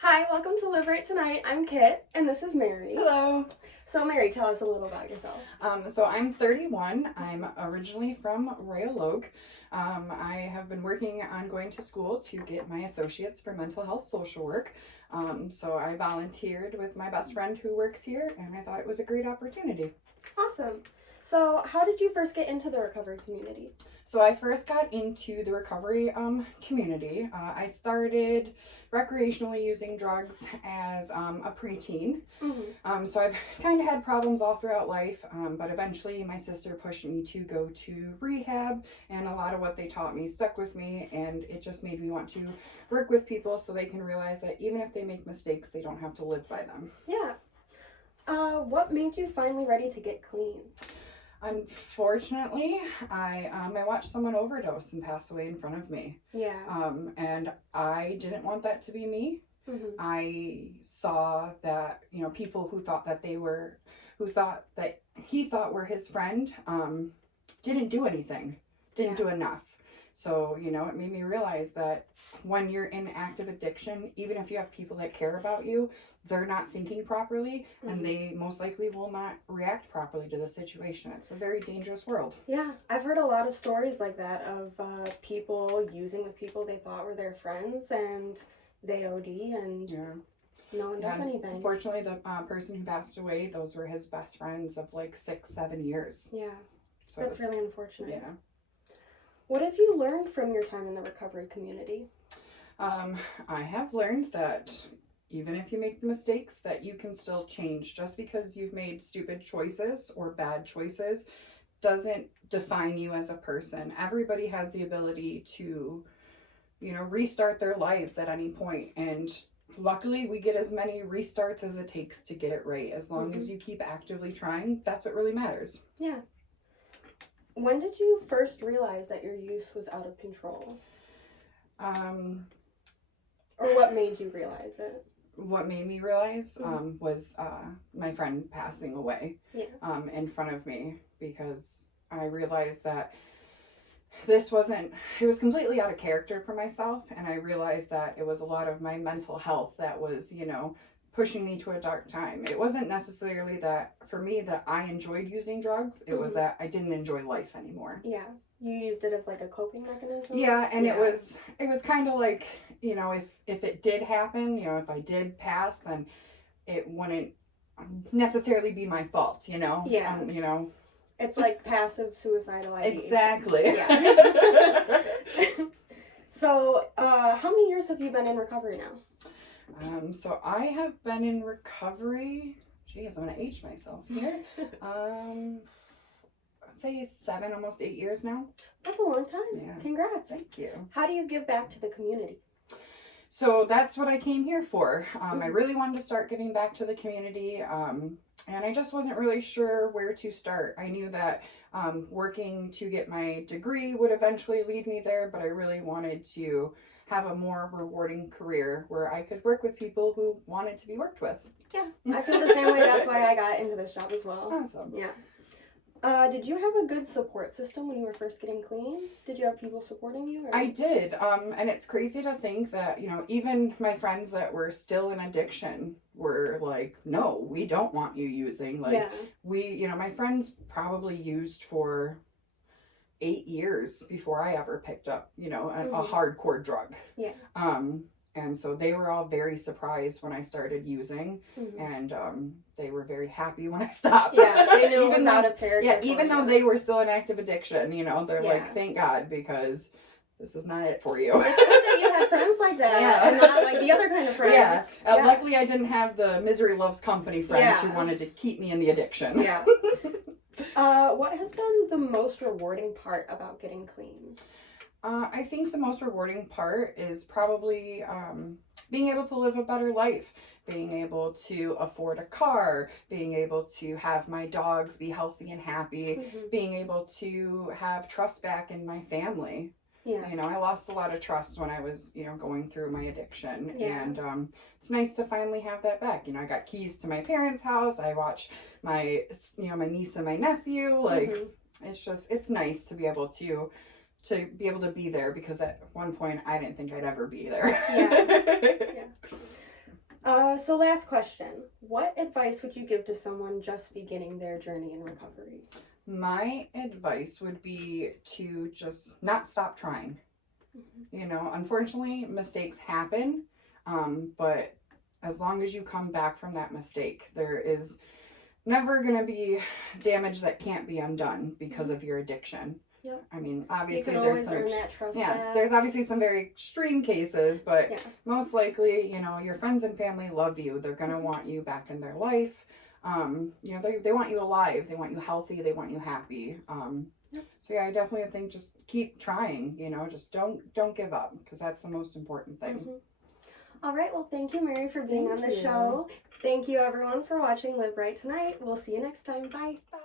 Hi, welcome to Rite Tonight. I'm Kit, and this is Mary. Hello. So, Mary, tell us a little about yourself. So I'm 31. I'm originally from Royal Oak. I have been working on going to school to get my associates for mental health social work. So I volunteered with my best friend who works here, and I thought it was a great opportunity. Awesome. So, how did you first get into the recovery community? So I first got into the recovery community. I started recreationally using drugs as a preteen. So I've kind of had problems all throughout life, but eventually my sister pushed me to go to rehab, and a lot of what they taught me stuck with me, and it just made me want to work with people so they can realize that even if they make mistakes, they don't have to live by them. Yeah. What made you finally ready to get clean? Unfortunately, I watched someone overdose and pass away in front of me. Yeah. And I didn't want that to be me. I saw that, people who thought that he thought were his friend, didn't do anything, didn't do enough. So, it made me realize that when you're in active addiction, even if you have people that care about you, they're not thinking properly, and they most likely will not react properly to the situation. It's a very dangerous world. Yeah, I've heard a lot of stories like that of people using with people they thought were their friends, and they OD, and no one does anything. Unfortunately, the person who passed away, those were his best friends of like 6-7 years. Yeah, so that's really unfortunate. Yeah. What have you learned from your time in the recovery community? I have learned that even if you make the mistakes, that you can still change. Just because you've made stupid choices or bad choices doesn't define you as a person. Everybody has the ability to, restart their lives at any point. And luckily, we get as many restarts as it takes to get it right. As long as you keep actively trying, that's what really matters. Yeah. When did you first realize that your use was out of control? Or what made you realize it? What made me realize was my friend passing away in front of me, because I realized that it was completely out of character for myself, and I realized that it was a lot of my mental health that was, pushing me to a dark time. It wasn't necessarily that, for me, that I enjoyed using drugs. It was that I didn't enjoy life anymore. Yeah. You used it as like a coping mechanism? Yeah, and it was kind of like, if it did happen, if I did pass, then it wouldn't necessarily be my fault, Yeah. It's like passive suicidal ideation. Exactly. Yeah. So, how many years have you been in recovery now? So I have been in recovery, geez, I'm going to age myself here. I'd say 7, almost 8 years now. That's a long time. Yeah. Congrats. Thank you. How do you give back to the community? So that's what I came here for. I really wanted to start giving back to the community, and I just wasn't really sure where to start. I knew that working to get my degree would eventually lead me there, but I really wanted to have a more rewarding career where I could work with people who wanted to be worked with. Yeah, I feel the same way. That's why I got into this job as well. Awesome. Yeah. Did you have a good support system when you were first getting clean? Did you have people supporting you? Or? I did. And it's crazy to think that, even my friends that were still in addiction were like, no, we don't want you using. Like, my friends probably used for 8 years before I ever picked up, a hardcore drug. Yeah. And so they were all very surprised when I started using, and they were very happy when I stopped. Yeah, they knew it was out of character. Yeah, even though they were still in active addiction, they're like, thank God, because this is not it for you. It's good that you had friends like that, and not like the other kind of friends. Yeah. Luckily I didn't have the misery loves company friends who wanted to keep me in the addiction. Yeah. What has been the most rewarding part about getting clean? I think the most rewarding part is probably being able to live a better life, being able to afford a car, being able to have my dogs be healthy and happy, being able to have trust back in my family. Yeah. I lost a lot of trust when I was, going through my addiction. Yeah. And it's nice to finally have that back. I got keys to my parents' house. I watch my, my niece and my nephew. Like, it's nice to be able to be there, because at one point I didn't think I'd ever be there. Yeah. So last question. What advice would you give to someone just beginning their journey in recovery? My advice would be to just not stop trying. You know, unfortunately, mistakes happen, but as long as you come back from that mistake, there is never going to be damage that can't be undone because of your addiction. Yep. I mean, obviously you can there's always earn that trust yeah, back. there's obviously some very extreme cases, but Yeah. most likely, you know, your friends and family love you. They're going to want you back in their life. You know, they want you alive. They want you healthy. They want you happy. So yeah, I definitely think just keep trying, you know, just don't give up, because that's the most important thing. All right, well, thank you, Mary, for being on the show. Thank you, everyone, for watching Live Rite Tonight. We'll see you next time. Bye. Bye.